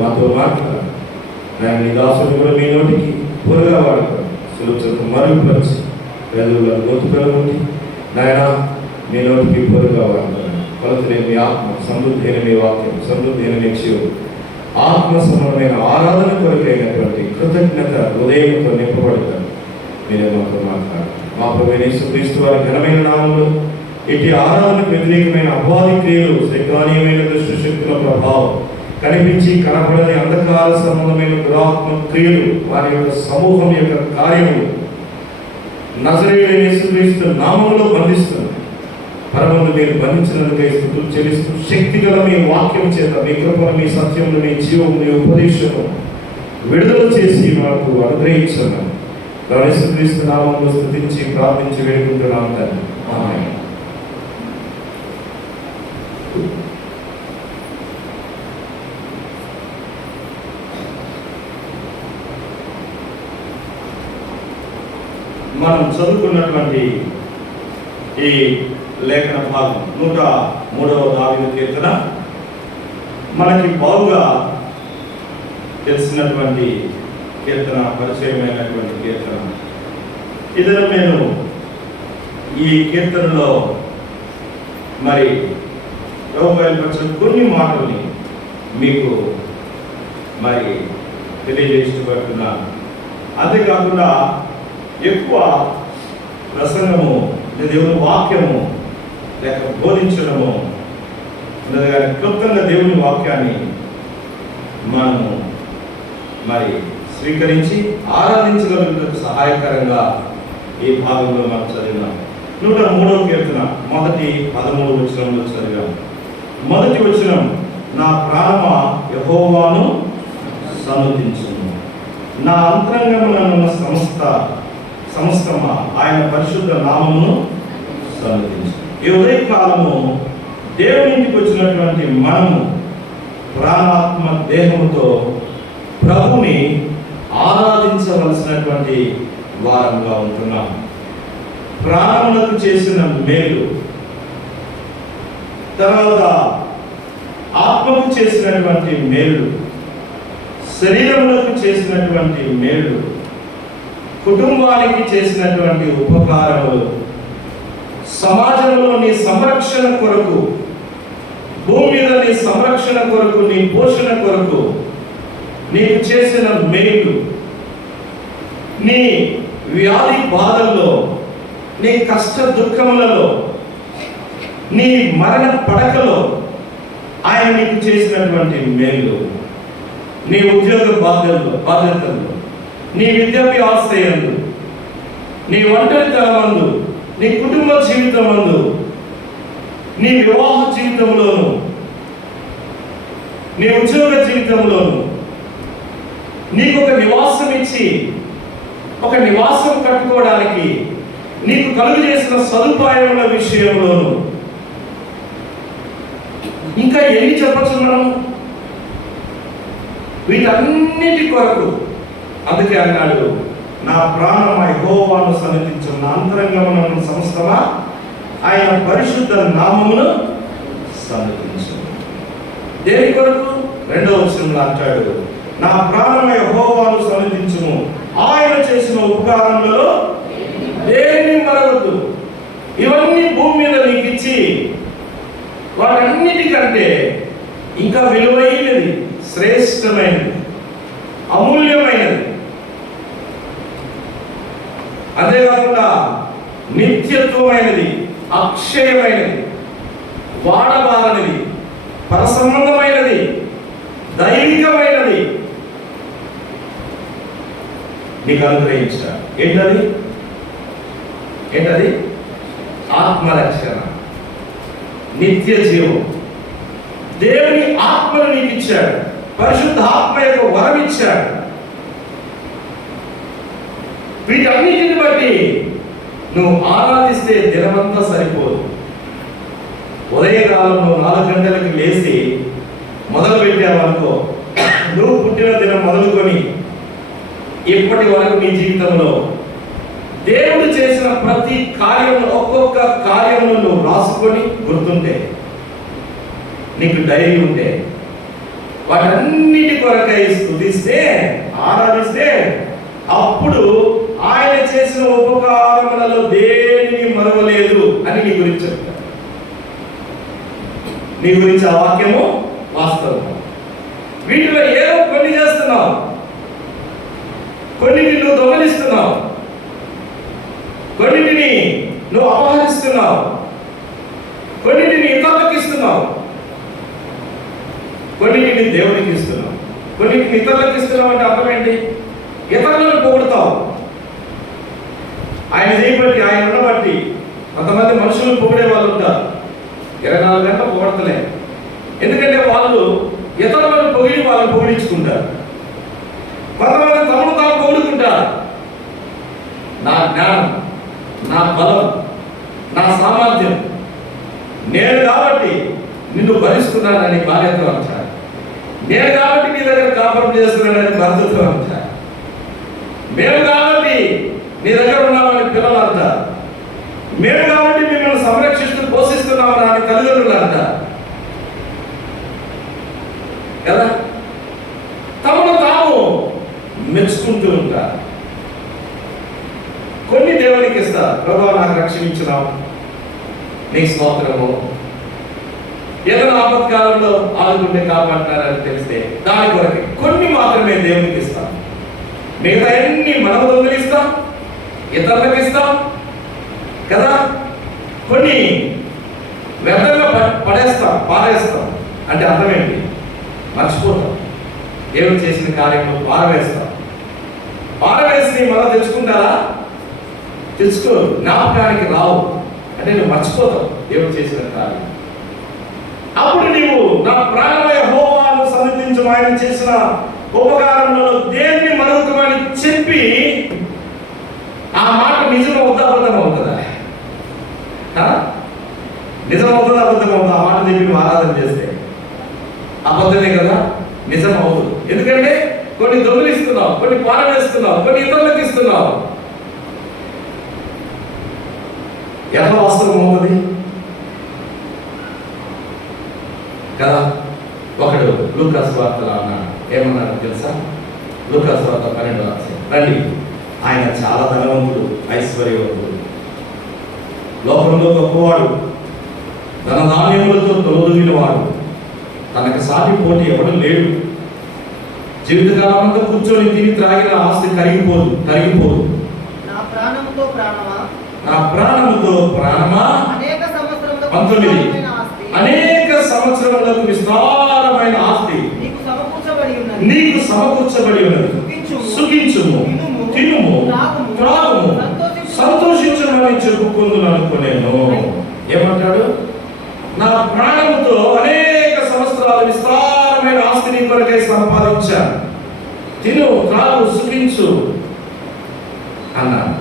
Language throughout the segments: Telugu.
మాతో మాట్లాడాలి. ఆయన నీ దాసుని కూడా మీ నోటికి పొరగా వాడతారు. సులభకు మరుగుపరిచి పేదలను గొంతుకలముంటి నాయన మీ నోటికి పొరగా వాడతారు. కొలతనే మీ ఆత్మ, సమృద్ధి అయిన మీ వాక్యం, సమృద్ధి అయిన మీ జీవం, ఆత్మ సమరమైన ఆరాధన కొరకైనటువంటి కృతజ్ఞత హృదయంతో నింపబడతారు. మీరే మాతో మాట్లాడాలి. మా ప్రభువైన యేసుక్రీస్తు వారి ఘనమైన నామములో ఇటు ఆరాధనకు వ్యతిరేకమైన అపవాది క్రియలు, శైతానీయమైన దుష్ట శక్తుల ప్రభావం, కనిపించి కనపడని అంధకార సంబంధమైన దురాత్మ క్రియలు, వారి యొక్క సమూహం యొక్క కార్యములు నజరేయుడైన యేసుక్రీస్తు నామములో బంధిస్తుంది. పరమందు మీరు బంధించినందుకై స్తుతులు చెల్లిస్తూ శక్తి గల మీ వాక్యం చేత మీ కృపను, మీ సత్యమును, మీ జీవం, మీ ఉపదేశము విడుదల చేసి మాకు అనుగ్రహించున్నాను. యేసుక్రీస్తు నామములో స్తుతించి ప్రార్థించి వేడుకుంటున్నాం తండ్రి. ఆమేన్. మనం చదువుకున్నటువంటి ఈ లేఖన భాగం 103వ దావీదు కీర్తన మనకి బాగుగా తెలిసినటువంటి కీర్తన, పరిచయమైనటువంటి కీర్తన. ఇదను నేను ఈ కీర్తనలో మరి బయలుపరిచిన కొన్ని మాటల్ని మీకు మరి తెలియజేసిపడుతున్నాను. అంతేకాకుండా ఎక్కువ ప్రసంగము, దేవుని వాక్యము లేక బోధించడము ఉన్నది కానీ క్లుప్తంగా దేవుని వాక్యాన్ని మనము మరి స్వీకరించి ఆరాధించగలుగుటకు సహాయకరంగా ఈ భాగంలో మనం చదివినాం. 103వ కీర్తన మొదటి 13 వచనంలో చదివాం. మొదటి వచనం, నా ప్రాణమా యెహోవాను సన్నుతించుము, నా అంతరంగమున సమస్తమా ఆయన పరిశుద్ధ నామమును సన్నుతించు. ఈ ఉదయకాలము దేవుని ఇంటికి వచ్చినటువంటి మనము ప్రాణాత్మ దేహముతో ప్రభుని ఆరాధించవలసినటువంటి వారంగా ఉంటున్నాం. ప్రాణములకు చేసిన మేలు, తర్వాత ఆత్మకు చేసినటువంటి మేలు, శరీరములకు చేసినటువంటి మేలు, కుటుంబానికి చేసినటువంటి ఉపకారములు, సమాజంలో నీ సంరక్షణ కొరకు, భూమి మీద నీ సంరక్షణ కొరకు, నీ పోషణ కొరకు నీకు చేసిన మేలు, నీ వ్యాధి బాధల్లో, నీ కష్ట దుఃఖములలో, నీ మరణ పడకలో ఆయన నీకు చేసినటువంటి మేలు, నీ ఉద్యోగ బాధ్యతల్లో, నీ విద్యాభ్యాసయందు, నీ ఒంటరితనమందు, నీ కుటుంబ జీవితమందు, నీ వివాహ జీవితంలోను, నీ ఉద్యోగ జీవితంలోను నీకు ఒక నివాసం ఇచ్చి, ఒక నివాసం కట్టుకోవడానికి నీకు కలుగు చేసిన సదుపాయముల విషయంలోను, ఇంకా ఎన్ని చెప్పచ్చు మనం వీటన్నిటి కొరకు. అందుకే అన్నాడు, నా ప్రాణమా యెహోవాను సన్నిధించు, నా అంతరంగమున సమస్తమా ఆయన పరిశుద్ధ నామమును సన్నిధించు. దేని కొరకు? 2వ వచనంలో అంటాడు, నా ప్రాణమా యెహోవాను సన్నిధించుము, ఆయన చేసిన ఉపకారములలో దేన్ని మరవద్దు. ఇవన్నీ భూమి మీద నీకు ఇచ్చి వాటన్నిటికంటే ఇంకా విలువైనది, శ్రేష్టమైనది, అమూల్యమైనది, అంతేకాకుండా నిత్యత్వమైనది, అక్షయమైనది, వాడబారనిది, పరసంబంధమైనది, దైవికమైనది నీకు అనుగ్రహించాడు. ఏంటది? ఆత్మరక్షణ, నిత్య జీవం. దేవుని ఆత్మను నీకు ఇచ్చాడు, పరిశుద్ధ ఆత్మ యొక్క వరం ఇచ్చాడు. వీటన్నిటిని బట్టి నువ్వు ఆరాధిస్తే దినమంతా సరిపోదు. ఉదయకాలంలో 4 గంటలకు లేచి మొదలు పెట్టావనుకో, నువ్వు పుట్టిన దినం మొదలుకొని ఇప్పటి వరకు నీ జీవితంలో దేవుడు చేసిన ప్రతి కార్యము, ఒక్కొక్క కార్యమును నువ్వు రాసుకొని గుర్తుంటే, నీకు డైరీ ఉంటే వాటన్నిటి కొరకై స్తుతిస్తే, ఆరాధిస్తే అప్పుడు ఆయన చేసిన ఉపకారములలో దేనిని మరవలేదు అని నీ గురించి చెప్తాడు. నీ గురించి ఆ వాక్యము వాస్తవం. వీటిలో ఏదో కొన్ని చేస్తున్నావు, కొన్నిటిని నువ్వు దొంగలిస్తున్నావు, కొన్నిటిని నువ్వు అపహరిస్తున్నావు, కొన్నిటిని ఇతరులకు ఇస్తున్నావు, కొన్నిటిని దేవునికి ఇస్తున్నావు. కొన్నిటిని ఇతరులకు ఇస్తున్నావు అంటే అర్థం ఏంటి? ఇతరులను పొగుడుతావు. ఆయన చేయబట్టి, ఆయన ఉండబట్టి. కొంతమంది మనుషులను పొగిడే వాళ్ళు ఉంటారు, 24 గంటలు పొగడతలే. ఎందుకంటే వాళ్ళు ఇతరులను పొగిడి వాళ్ళని పొగిడించుకుంటారు. కొంతమంది తమను తాము పొగుడుకుంటారు. నా జ్ఞానం, నా బలం, నా సామర్థ్యం, నేను కాబట్టి నిన్ను భరిస్తున్నానని భార్యతో అంటారు. నేను కాబట్టి నీ దగ్గర కాపురం చేస్తున్నానని భర్తతో అంటారు. మేము కాబట్టి నీ దగ్గర ఉన్నామని పిల్లలు అంటారు. మేము కాబట్టి మిమ్మల్ని సంరక్షిస్తూ పోషిస్తున్నామని అని తల్లిదండ్రులు అంటారు కదా. తమను తాము మెచ్చుకుంటూ ఉంటారు. కొన్ని దేవునికి ఇస్తారు. ప్రభువా నాకు రక్షణ ఇచ్చినావు, నీకు స్తోత్రము. ఏదైనా ఆపత్కాలంలో ఆదుకుంటే కాపాడతారని తెలిస్తే దాని కొరకే కొన్ని మాత్రమే దేవునికి ఇస్తాం. మిగతా అన్ని మనము దొంగిలిస్తాం, ఇతరులకు ఇస్తాం కదా. కొన్ని వ్యర్థంగా పడేస్తాం, పారేస్తాం. అంటే అర్థం ఏంటి? మర్చిపోతాం. దేవుడు చేసిన కార్యంలో పారవేస్తాం. పారవేసి మళ్ళా తెచ్చుకుంటారా? తెచ్చుకో, జ్ఞాపకానికి రావు. అంటే నువ్వు మర్చిపోతావు దేవుడు చేసిన కార్యం. అప్పుడు నీవు నా ప్రాణమయ యెహోవాను సన్నిధించు, ఆయన చేసిన ఉపకారంలో దేన్ని మరుగుతామని చెప్పి ఆ మాట నిజం అవుతా అబద్ధం అవుతుందా? నిజం అవుతుందా అబద్ధం అవుతుందా? ఆ మాట చెప్పి నువ్వు ఆరాధన చేస్తే అబద్ధమే కదా, నిజం అవుతుంది. ఎందుకంటే కొన్ని దొంగిలిస్తున్నావు, కొన్ని పారవేస్తున్నావు, కొన్ని ఇతరులకు ఇస్తున్నావు. ఎంత వాస్తవం అవుతుంది కదా. ఒకడు లూకాసు వార్తలో అన్నాడు. ఏమన్నాడు తెలుసా? లూకాసు వార్త 12వ అధ్యాయం. రండి, ఆయన చాలా ధనవంతుడు, ఐశ్వర్యవంతుడు, లోకంలో గొప్పవాడు, తన ధాన్యములతో తొలగినవాడు, తనకు సాటి పోటీ ఎవడు లేడు. జీవితకాలం అంతా కూర్చొని తిని త్రాగిన ఆస్తి తరిగిపోదు. నా ప్రాణముతో ప్రాణమా 19 అనేక సంవత్సరములకు విస్తారమైన ఆస్తి నీకు సమకూర్చబడి ఉన్నది. సుఖించుము, తినుము, త్రాగుము, సంతోషించుమని చెప్పుకుందును అనుకునేను. ఏమంటాడు? నా ప్రాణముతో అనేక సంవత్సరాలు విస్తారమైన ఆస్తి నీ కొరకై సంపాదించాను. తిను, త్రాగు, సుఖించు అన్నాడు.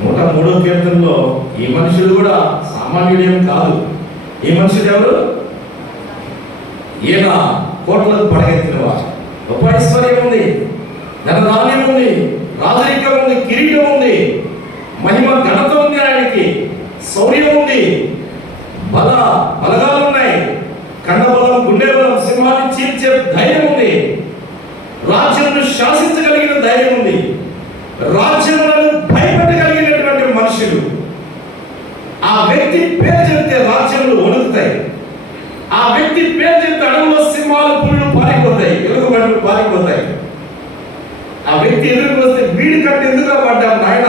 103వ కీర్తనలో ఈ మనుషుడు కూడా సామాన్యుడేం కాదు. ఈ మనుషుడు ఎవరు? ఈయన కోట్లకు పడగెత్తినవాడు. గొప్ప ఐశ్వర్యం ఉంది, ధనధాన్యం ఉంది, రాజరికం ఉంది, కిరీటం ఉంది, మహిమ ఘనత ఉంది, ఆయనకి శౌర్యం ఉంది, బలగాలు ఉన్నాయి, కండబలం, గుండె బలం, సింహాన్ని చీల్చే ధైర్యం ఉంది, రాజ్యమును శాసించగలిగిన ధైర్యం ఉంది, రాజ్యములను భయపెట్టగలిగినటువంటి మనుషులు. ఆ వ్యక్తి పేరు చెప్తే రాజ్యములు వణుకుతాయి. ఆ వ్యక్తి పేరు చెప్తే అడవులో సింహాలు, పులులు పారిపోతాయి, ఎలుగుబంట్లు పారిపోతాయి. ఆ వ్యక్తి ఎదురుకు వస్తే వీడి కట్టి ఎందుకు పడ్డాం నాయన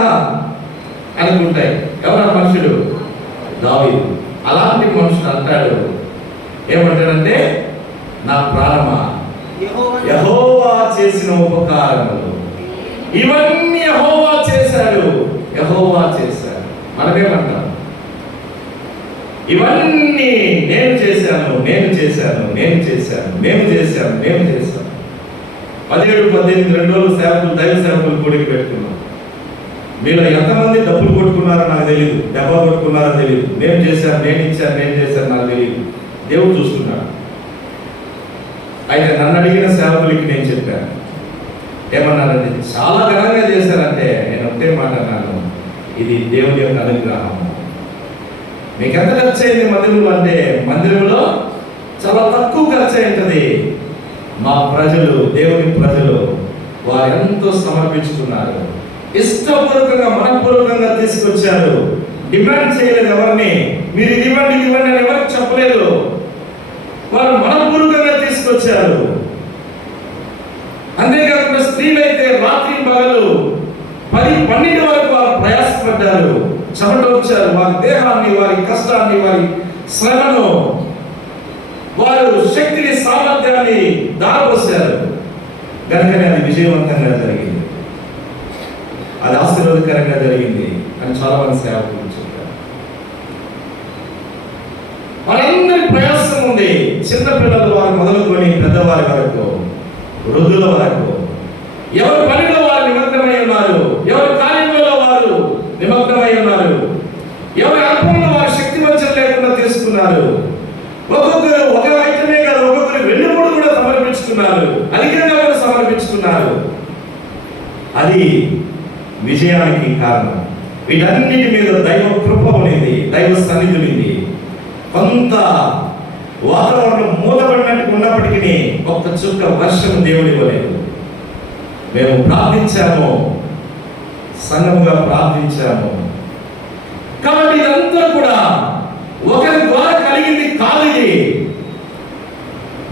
అనుకుంటాయి. ఎవరా మనుషుడు? దావీదు. అలాంటి మనుషుడు అంటాడు, ఏమంటాడంటే నా ప్రాణమా యెహోవా చేసిన ఉపకారములు ఇవన్నీ యెహోవా చేశాడు. మనమేమంటాం? ఇవన్నీ నేను చేశాను. 17-18 2 రోజులు సేవకులు, దైవ సేవకులు కూడికి పెట్టుకున్నాం. మీలో ఎంతమంది డబ్బులు కొట్టుకున్నారో నాకు తెలియదు, దెబ్బ కొట్టుకున్నారో తెలియదు. నేను చేశాను, నేను చేశాను నాకు తెలియదు. దేవుడు చూస్తున్నాడు. అయితే నన్ను అడిగిన సేవకులకి నేను చెప్పాను. ఏమన్నారంటే చాలా ఘనంగా చేశారంటే నేను ఒకటే మాట అన్నాను, ఇది దేవుని యొక్క అనుగ్రహం. మీకు ఎంత ఖర్చు అయింది మందిరంలో అంటే, మందిరంలో చాలా తక్కువ ఖర్చు అయింటది. మా ప్రజలు, దేవుని ప్రజలు వారు ఎంతో సమర్పించుకున్నారు. ఇష్టపూర్వకంగా, మనపూర్వకంగా తీసుకొచ్చారు. డిమాండ్ చేయలేదు ఎవరిని, మీరు ఇది ఇవ్వండి ఇది ఇవ్వండి అని ఎవరికి చెప్పలేదు. వారు మనపూర్వకంగా తీసుకొచ్చారు. అంతేకాకుండా స్త్రీలైతే రాత్రి పగలు 10-12 వరకు వారు ప్రయాసపడ్డారు, చెమటోర్చారు. వారి దేహాన్ని, వారి కష్టాన్ని, వారి శ్రమను, వారు శక్తిని, సామర్థ్యాన్ని దారపోసారు. కనుకనే అది విజయవంతంగా జరిగింది, అది ఆశీర్వాదకరంగా జరిగింది అని చాలా మంది సేవకులు చెప్పారు. వారందరి ప్రయాసం ఉంది. చిన్నపిల్లలు వారు మొదలుకొని పెద్దవారి వరకు, వృద్ధుల వరకు, ఎవరి పనిలో వారు నిమగ్నమై ఉన్నారు, ఎవరి కార్యంలో వారు నిమగ్నమై ఉన్నారు, ఎవరి అర్పణలో వారు శక్తి వంచన లేకుండా తీసుకున్నారు. ఒక్కొక్కరు ఒక ఐటమే కాదు, ఒక్కొక్కరు 2-3 కూడా సమర్పించుకున్నారు, అధికంగా కూడా సమర్పించుకున్నారు. అది విజయానికి కారణం. వీటన్నిటి మీద దైవ కృప ఉంది, దైవ సన్నిధి ఉంది. కొంత వాతావరణం మూలపడినట్టు ఉన్నప్పటికీ ఒక్క చుక్క వర్షం దేవుడి ఇవ్వలేదు. మేము ప్రార్థించాము, సంఘముగా ప్రార్థించాము. కాబట్టి ఇదంతా కూడా ఒకరి ద్వారా కలిగింది కాదు. ఇది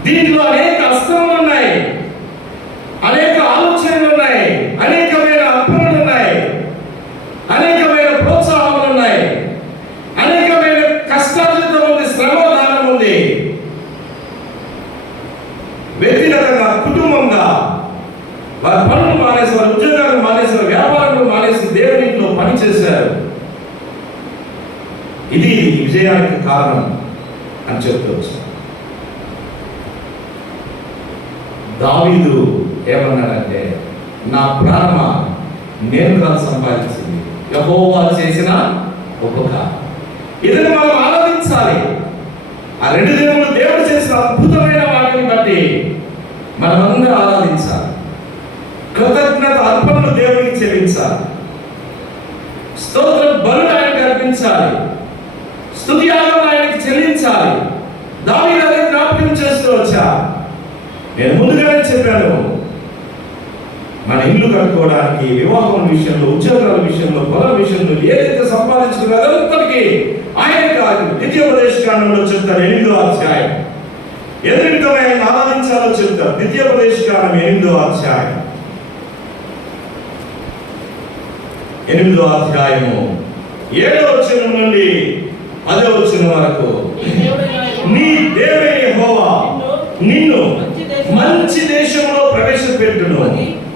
దీంట్లో అనేక అస్త్రములు ఉన్నాయి, అనేక ఆలోచనలు ఉన్నాయి, అనేకమైన అర్పణలు ఉన్నాయి, అనేకమైన ప్రోత్సాహములు ఉన్నాయి, అనేకమైన కష్టార్జితం ఉంది, శ్రమదానం ఉంది. వ్యక్తిగతంగా, కుటుంబంగా వారి పనులు మానేసి, వారి ఉద్యోగాలు మానేసి, వారి వ్యాపారాలు మానేసి దేవునిలో పనిచేశారు. ఇది విజయానికి కారణం అని చెప్తవచ్చు. దావీదు ఏమన్నాడంటే, నా ప్రాణమ నేను కాదు సంపాదించింది, యెహోవా చేసిన ఉపకారం. ఇది మనం ఆరాధించాలి. ఆ 2 దేవుళ్ళు దేవుడు చేసిన అద్భుతమైన వాటిని బట్టి మనమందరం ఆరాధించాలి. కృతజ్ఞత అర్పణలు దేవునికి చెల్లించాలి. స్తోత్ర బలులు ఆయనకు అర్పించాలి. స్తుతి యాగం ఆయనకి చెల్లించాలి. దావీదు అదే జ్ఞాపకం చేస్తూ వచ్చా. నేను ముందుగానే చెప్పాను, మన ఇల్లు కట్టుకోవడానికి, వివాహం విషయంలో, ఉద్యోగాల విషయంలో, పొలం విషయంలో ఏదైతే సంపాదించుకున్నదో అదంతటికీ ఆయన ద్వితీయోపదేశకాండంలో చెప్తారు 8వ అధ్యాయం. ఎందుకు ఆయన ఆరాధించాలో చెప్తారు. ద్వితీయోపదేశకాండం 8వ అధ్యాయం 8వ అధ్యాయము 7వ వచనం నుండి 10వ వచనం వరకు. నీ దేవుడైన యెహోవా నిన్ను మంచి దేశంలో ప్రవేశపెట్టును,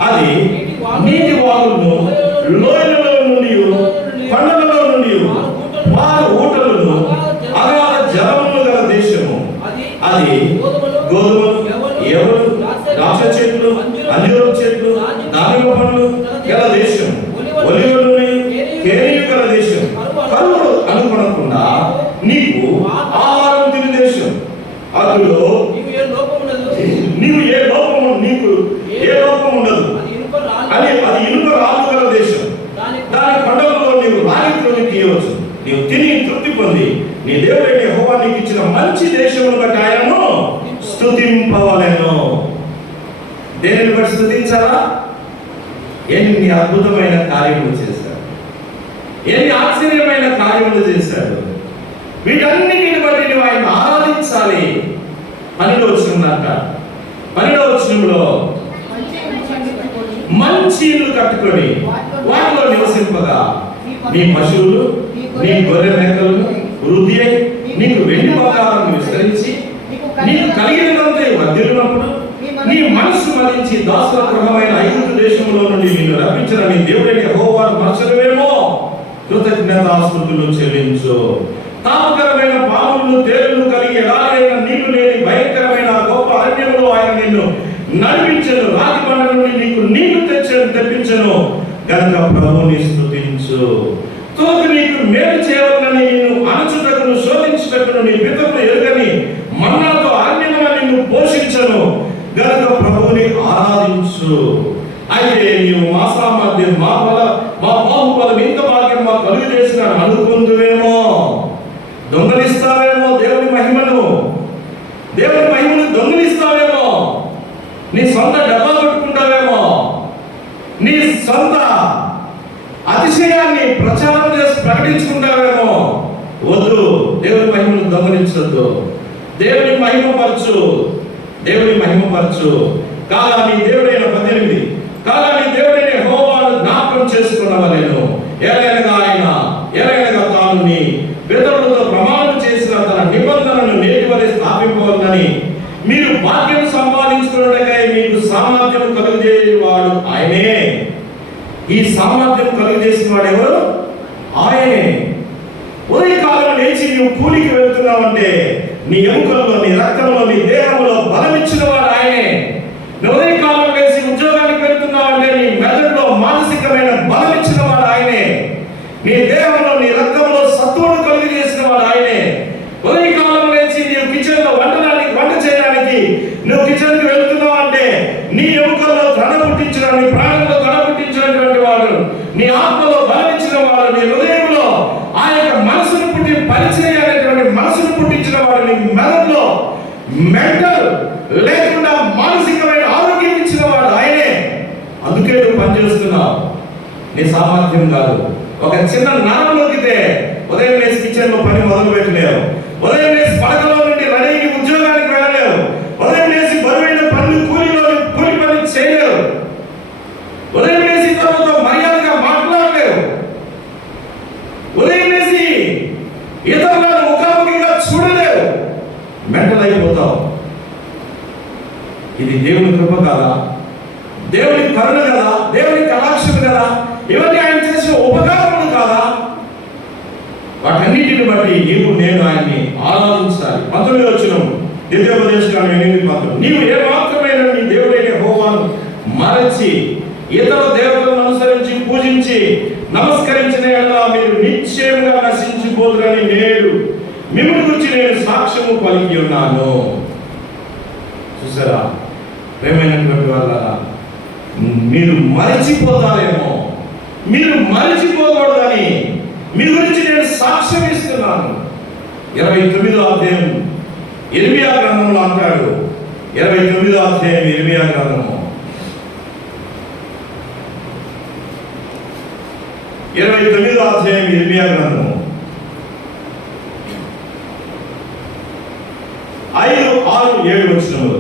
అది నీటి వాగులను, లోయలలో నుండి, కొండలలో నుండి, వారు ఊటలను, అగాధ జలములు గల దేశము. అది గోధుమలు, ఎవరు, ద్రాక్ష చెట్లు, అంజూరపు చెట్లు, దానిమ్మ పండ్లు గల దేశం, ఒలివ నూనె, కేరీయు గల దేశం. కరువులు అనుకొనకుండా నీకు ఆహారం తిని దేశం. అందులో నీవు ఏ లోపము, నీకు ఏ లోపం ఉండదు అని, అది ఇనుప రాళ్ళు గల దేశం. దాని కొండలలో నీవు రాయితోని తీయవచ్చు. నీవు తిని తృప్తి పొంది నీ దేవుడైన యెహోవా నీకు ఇచ్చిన మంచి దేశమును బట్టి ఆయనను స్తుతింపవలెను. దేనిని బట్టి స్తుతించాలా? ఎన్ని అద్భుతమైన కార్యములు చేశాడు, ఎన్ని ఆశ్చర్యమైన కార్యములు చేశాడు. వీటన్నిటిని బట్టి నువ్వు ఆయన ఆరాధించాలి. 12వ వచనం, 12వ వచనంలో మంచి ఇల్లు కట్టుకొని వాటిలో నివసింపగా నీ పశువులు, నీ గొర్రె మేకలను వృద్ధి అయి నీకు వెండి బంగారం విస్తరించి నీకు కలిగినంత వర్ధిల్లినప్పుడు నీ మనస్సు మదించి దాసుల గృహమైన ఐగుప్తు దేశంలో నుండి నిన్ను రప్పించిన నీ దేవుడైన యెహోవాను మరచడమేమో, కృతజ్ఞతాస్తుతులు చెల్లించు. తాపకరమైన పాములను, తేలును కలిగి ఎడారైన నీళ్లు లేని భయంకరమైన గొప్ప అరణ్యంలో ఆయన నిన్ను నడిపించను. రాతి బండ నుండి నీకు నీళ్లు తెప్పించను గనుక ప్రభువుని స్తుతించు. తోక నీకు మేలు చేయవలనని నిన్ను అణచుటకును శోధించుటకును నీ పితరులు ఎరుగని మన్నాతో అరణ్యమున నిన్ను పోషించను గనుక ప్రభువుని ఆరాధించు. అయితే నీవు మా సామర్థ్యం, మా బాహుబలం, ఇంత భాగ్యం మా కలుగు చేసిన అనుకుందువేమో, దొంగలిస్తావేమో దేవుని మహిమను. దొంగిలిస్తావేమో, నీ సొంత డబ్బా కొట్టుకుంటావేమో, నీ సొంత అతిశయాన్ని ప్రచారం చేసి ప్రకటించుకుంటావేమో. వద్దు, దేవుని మహిమను దొంగిలించొద్దు. దేవుని మహిమపరచు, దేవుని మహిమపరచు. కాగా నీ దేవుడైన 18 కాగా నీ దేవుడైన యెహోవాను జ్ఞాపకం చేసుకున్నవలెను. ఎలయనగా తాను నీ పితరులతో ప్రమాణం చేసిన తన నిబంధనను నేటి వలె స్థాపింపవలనని మీరు భాగ్యం సంపాదించుకున్నకై మీకు సామర్థ్యం కలుగజేసేవాడు ఆయనే. ఈ సామర్థ్యం కలుగజేసిన వాడు ఎవరు? ఆయనే. ఉదయకాలం లేచి నువ్వు కూలికి వెళ్తున్నావంటే నీ ఎముకల్లో, నీ రక్తంలో, నీ దేహంలో బలం ఇచ్చిన వాడు ఆయనే. ఉదయకాలం లేచి ఉద్యోగానికి వెళ్తున్నావంటే నీ మెదడులో మానసికమైన బలం ఇచ్చిన వాడు ఆయనే. నీ దేహంలో, నీ రక్తంలో సత్తువును కలుగజేసిన వాడు ఆయనే. ఉదయకాలం లేచి నీవు కిచెన్ లో వంట చేయడానికి నువ్వు కిచెన్ కి వెళ్తున్నావు అంటే నీ ఎముకల్లో ధన పుట్టించడం, నీ ప్రాణంలో ధన పుట్టించినటువంటి వాడు, నీ ఆత్మలో బలం ఇచ్చిన వాడు, నీ హృదయంలో ఆ యొక్క మనసును పుట్టి పరిచయమైనటువంటి మనసును పుట్టించిన వాడు, నీ మెదడులో మెంటల్ లేకుండా మానసికమైన ఆరోగ్యం ఇచ్చిన వాడు ఆయనే. అందుకే నువ్వు పనిచేస్తున్నావు, నీ సామర్థ్యం కాదు. ఒక చిన్న నరం నొక్కితే ఉదయం లేచి కిచెన్ లో పని మొదలు పెట్టలేవు. ఉదయం లేచి పడకలో నుండి రెడీ ఉద్యోగానికి వెళ్ళలేవు. ఉదయం లేచి బరువైన పనులు కూలి పని చేయలేవు. ఉదయం లేచి ఇతరులతో మర్యాదగా మాట్లాడలేవు. ఉదయం లేచి ఇతరులను ముఖాముఖిగా చూడలేవు. మెంటల్ అయిపోతావు. ఇది దేవుని కృప కదా, దేవుని కరుణ కదా, దేవుని కటాక్షం కదా, ఇవన్నీ ఆయన చేసిన ఉపకారములు కాదా? వాటన్నిటిని బట్టి నీవు నేను ఆయన్ని ఆరాధించాలి. 19వ వచనం ద్వితీయోపదేశకాండం 8:10 నీవు ఏ మాత్రమైన నీ దేవుడైన యెహోవాను మరచి ఇతర దేవతలను అనుసరించి పూజించి నమస్కరించిన యెడల మీరు నిశ్చయముగా నశించిపోదురని నేడు మిమ్మల్ని గురించి నేను సాక్ష్యము పలికి ఉన్నాను. చూసారా ప్రేమైనటువంటి వాళ్ళ, మీరు మరిచిపోతారేమో, మీరు మరిచిపోకూడదని మీ గురించి నేను సాక్ష్యం ఇస్తున్నాను. 29వ అధ్యాయం ఇర్మియా గ్రంథంలో అంటాడు. 29వ అధ్యాయం ఇర్మియా గ్రంథము 29వ అధ్యాయం ఇర్మియా గ్రంథము 5, 6, 7 వచనములు.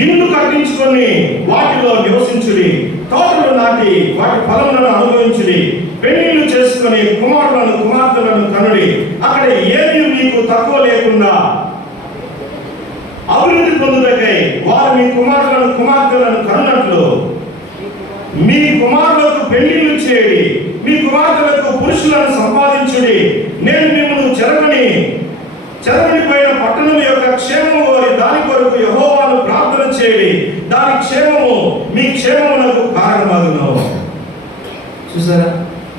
ఇల్లు కట్టించుకొని వాటిలో నివసించుడి, తోటలు నాటి వాటి ఫలములను అనుభవించుడి, పెళ్లిళ్ళు చేసుకుని కుమారులను కుమార్తెలను కనుడి. అక్కడ ఏమీ మీకు తక్కువ లేకుండా అభివృద్ధి పొందుటకై వారు మీ కుమారులను కుమార్తెలను కనున్నట్లు మీ కుమారులకు పెళ్లిళ్ళు చేయడి, మీ కుమార్తెలకు పురుషులను సంపాదించుడి. నేను మిమ్మల్ని చెరగనిపోయిన పట్టణం యొక్క క్షేమము కోరి దాని కొరకు యెహోవాను ప్రార్థన చేయడి, దాని క్షేమము మీ క్షేమమునకు కారణమగును. చూసారా,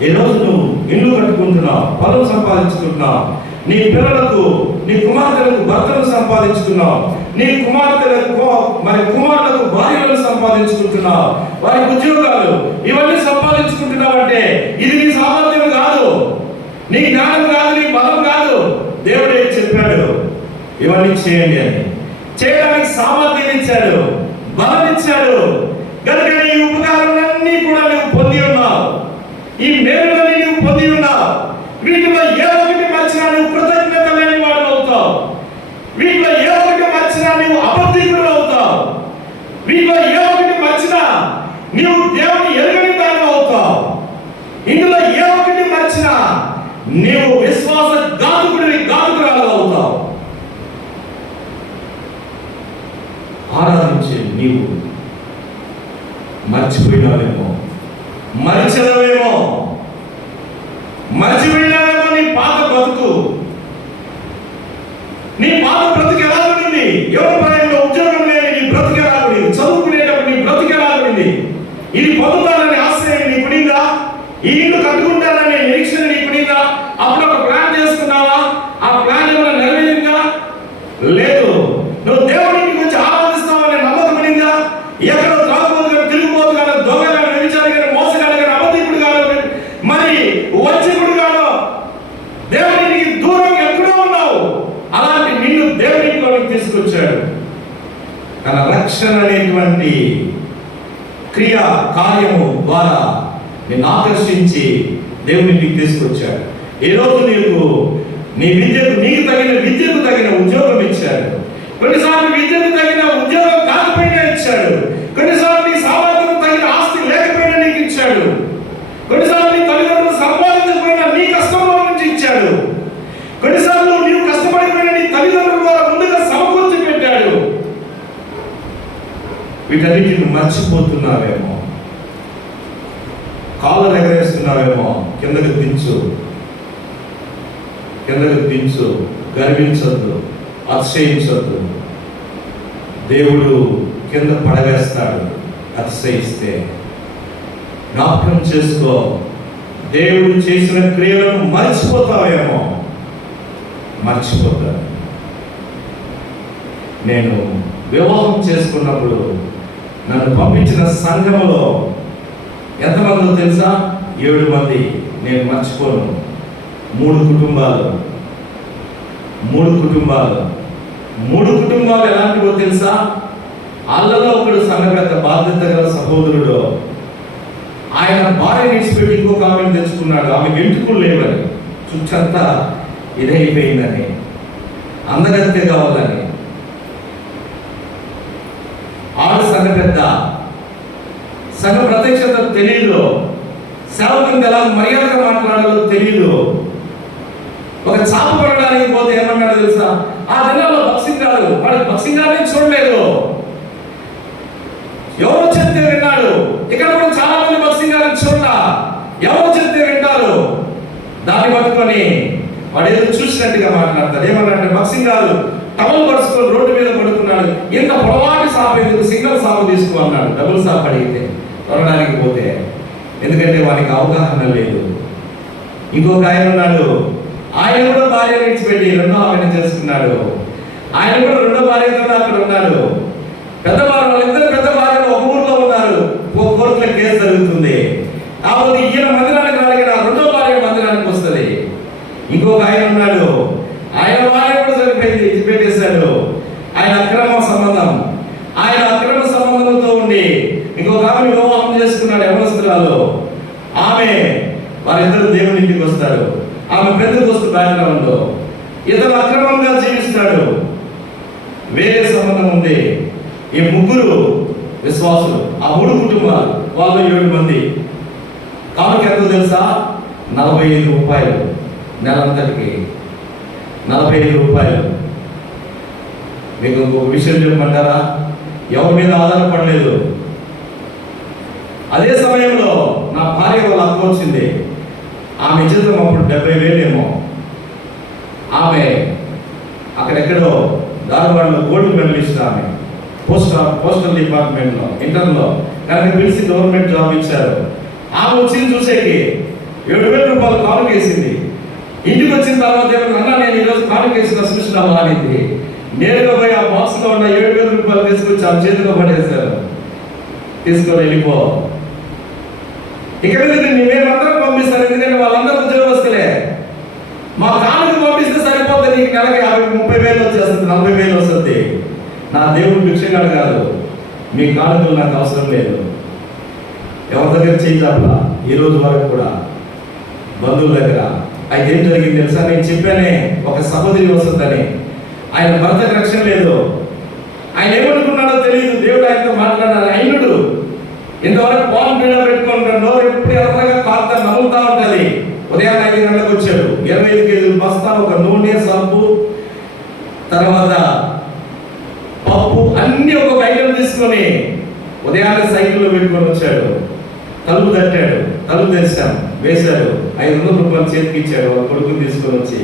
ఈ రోజు నువ్వు ఇల్లు కట్టుకుంటున్నావు, పొలం సంపాదించుకుంటున్నావు, నీ పిల్లలకు, నీ కుమార్తెలకు భర్తలను సంపాదించుకున్నావు, నీ కుమారులకు భార్యలను సంపాదించుకుంటున్నావు, వారి ఉద్యోగాలు ఇవన్నీ సంపాదించుకుంటున్నావు అంటే ఇది నీ సామర్థ్యం కాదు, నీ జ్ఞానం కాదు, నీ బలం కాదు. దేవుడు ఏం చెప్పాడు? ఇవన్నీ చేయండి అని. చేయడానికి సామర్థ్యం ఇచ్చాడు, బలం ఇచ్చాడు. కనుక ఈ ఉపకారాలన్నీ కూడా నువ్వు పొంది ఉన్నావు, ఈ మేలులని నువ్వు పొంది ఉన్నావు. వీటిలో ఏ ఒకటి మర్చినా నువ్వు కృతజ్ఞత లేని వాడు అవుతావు. వీటిలో ఏ ఒకటి మర్చినా నువ్వు అబద్ధికుడు అవుతావు. వీటిలో ఏ ఒకటి మర్చినా నువ్వు దేవుని ఎరుగని దాని అవుతావు. ఇందులో ఏ ఒకటి మర్చినా నీవు విశ్వాస ఘాతుకురాలు అవుతావు. ఆరాధించే నీవు మర్చిపోయినావేమో, మరిచినవేమో, మర్చిపోయినావేమో నీ పాత బ్రతుకు. నీ పాత బ్రతుకు ఎలా ఉంది? ఎవరి పరంలో ఉద్యోగం లేని నీ బ్రతుకు ఎలా ఉంది? చదువుకునేటప్పుడు నీ బ్రతుకు ఎలా ఉంది? ఇది పొందుతానని ఆశ్రయం నీకు ఉండిందా? ఈ ఇల్లు కట్టుకుంటాననే నిరీక్షణ నీకు ఉండిందా? అప్పుడు ఒక ప్లాన్ చేసుకున్నావా? ఆ ప్లాన్ ఏమైనా నెరవేరిందా? లేదు. నువ్వు దేవుడిని గురించి ఆరాధిస్తావనే నమ్మకం ఉండిందా? ఎక్కడో త్రాగుబోతు గారు, తిరుగుబోతు గారు, దొంగ గారు, వ్యభిచారి గారు, మోసగాడు గారు, అబద్ధికుడు తన రక్షణ అనేటువంటి క్రియ కార్యము ద్వారా నిన్ను ఆకర్షించి దేవుని నీకు తీసుకొచ్చాడు. ఈరోజు నీకు నీకు తగిన విద్యకు తగిన ఉద్యోగం ఇచ్చాడు. కొన్నిసార్లు విద్యకు తగిన ఉద్యోగం కాకపోయినా ఇచ్చాడు. కొన్నిసార్లు నీ సామర్థ్యం తగిన ఆస్తి లేకపోయినా నీకు ఇచ్చాడు. కొన్నిసార్లు నీ తల్లిదండ్రులు సంపాదించకపోయినా నీ కష్టంలో నుంచి ఇచ్చాడు. కొన్నిసార్లు నీవు కష్టపడిపోయినా నీ తల్లిదండ్రుల ద్వారా ముందుగా సమకూర్చి పెట్టాడు. వీటన్నిటిని మర్చిపోతున్నావేమో, కాళ్ళను ఎగరేస్తున్నావేమో. కిందకు దించు, గర్వించొద్దు, అతిశయించొద్దు. దేవుడు కింద పడవేస్తాడు అతిశయిస్తే. జ్ఞాపకం చేసుకో, దేవుడు చేసిన క్రియలను మర్చిపోతావేమో. మర్చిపోతాను. నేను వివాహం చేసుకున్నప్పుడు నన్ను పంపించిన సంఘంలో ఎంతమందో తెలుసా? 7 మంది. నేను మర్చిపోను. 3 కుటుంబాలు ఎలాంటివో తెలుసా? వాళ్ళలో ఒకడు సంఘ పెద్ద బాధ్యత గల సహోదరుడు. ఆయన భార్య విడిచిపెట్టి ఇంకొక ఆమెను తెచ్చుకున్నాడు. ఆమె వెంట్రుకలు లేవని, చుట్టంతా ఇదైపోయిందని, అందగత్తె కావాలని. ఆడు సంఘ పెద్ద, సంఘ ప్రత్యక్షత తెలియదు, సేవకునికి ఎలా మర్యాదగా మాట్లాడాలో తెలియదు. ఒక చాప పడడానికి పోతే ఏమన్నాడు తెలుసా? ఆ దినాల్లో బక్సింగాడు, వాడికి బక్సింగానే చూడలేదు. ఎవరు చెప్తే విన్నాడు. ఇక్కడ కూడా చాలా మంది బక్సింగాలను చూడ, ఎవరు చెప్తే వింటారు. దాన్ని పట్టుకొని వాడు ఏదో చూసినట్టుగా మాట్లాడతాడు. ఏమన్నాడంటే, బక్సింగాడు టవల్ పరుచుకొని రోడ్డు మీద పడుకున్నాడు. ఇంత పొడవాటి సాప ఎందుకు, సింగల్ సాప తీసుకో అన్నాడు. డబుల్ సాప అడిగితే తొలడానికి పోతే, ఎందుకంటే వానికి అవగాహన లేదు. ఇంకొక ఆయన ఉన్నాడు, ఆయన కూడా భార్య విడిచిపెట్టి 2వ ఆమెను చేసుకున్నాడు. ఆయన కూడా 2వ భార్యతో అక్కడ ఉన్నాడు. వాళ్ళిద్దరు పెద్ద భార్యలు ఒక ఊర్లో ఉన్నారు. కోర్టులో కేసు జరుగుతుంది. కాబట్టి ఈయన మందిరానికి రాలిగిన 2వ భార్య మందిరానికి వస్తుంది. ఇంకొక ఆయన ఉన్నాడు, ఆయన భార్య కూడా చనిపోయింది, ఇచ్చిపెట్టేశాడు. ఆయన అక్రమ సంబంధంతో ఉండి ఇంకొక ఆమె వివాహం చేసుకున్నాడు, యవనస్తురాలు. ఆమె వారిద్దరు దేవుని ఇంటికి వస్తారు. ఆమె పెద్దకొస్తు బ్యాక్గ్రౌండ్, ఇతను అక్రమంగా జీవిస్తాడు. వేరే సంబంధం ఉంది. ఈ 3 విశ్వాసులు, ఆ 3 కుటుంబాలు, వాళ్ళు 7 మంది. కానుక ఎంతో తెలుసా? 45 రూపాయలు. నెలంతటికి 45 రూపాయలు. మీకు ఇంకొక విషయం చెప్పమంటారా? ఎవరి మీద ఆధారపడలేదు. అదే సమయంలో నా భార్య వాళ్ళ అక్క వచ్చింది. ఆమె జీతం అప్పుడు 70,000 ఏమో. ఆమె అక్కడెక్కడో ధారవాడలో గోల్డ్ మెడలిస్ట్. ఆమె పోస్టల్ డిపార్ట్మెంట్లో ఇంటర్లో కనుక పిలిచి గవర్నమెంట్ జాబ్ ఇచ్చారు. ఆమె వచ్చింది చూసేకి 7,000 రూపాయలు కానుక వేసింది. ఇంటికి వచ్చిన తర్వాత అన్నా నేను ఈరోజు కానుక వేసిన సృష్టినావా అనేది. నేరుగా పోయి ఆ బాక్స్లో ఉన్న 7,000 రూపాయలు తీసుకొచ్చి ఆ చేతిలో పడేశారు. తీసుకొని వెళ్ళిపో, ఇక మీద నేనేమందరం పంపిస్తాను, ఎందుకంటే వాళ్ళందరూ ఉద్యోగస్తులే. మా కానుక పంపిస్తే సరిపోతుంది, నీకు నెలకి 30,000 వచ్చేస్తుంది, 40,000 వస్తుంది. నా దేవుడు భిక్షగాడు కాదు. మీ కానుకలు నాకు అవసరం లేదు. ఎవరి దగ్గర చేయించాలా ఈ రోజు వరకు కూడా, బంధువుల దగ్గర. అయితే ఏం జరిగింది తెలుసా? నేను చెప్పానే ఒక సహోదరి వస్తుందని. ఆయన భర్తకు రక్షణ లేదు. ఆయన ఏమనుకున్నాడో తెలియదు. దేవుడు ఆయనతో మాట్లాడాలి. అయినడు ఇంతవరకు పాలు పీడ పెట్టుకుంటాడు. నోరు ఎప్పుడు ఎర్రగా కాస్త నవ్వుతా ఉంటుంది. ఉదయాన్నే 5 గంటలకు వచ్చాడు. 25 కేజీలు బస్తా, ఒక నూనె, సబ్బు, తర్వాత పప్పు, అన్ని ఒక్కొక్క ఐటమ్ తీసుకొని ఉదయాన్నే సైకిల్లో పెట్టుకొని వచ్చాడు. తలుపు తట్టాడు. తలుపు తెరిచాం, వేశాడు. 500 రూపాయలు చేతికి ఇచ్చాడు. కొడుకుని తీసుకొని వచ్చి,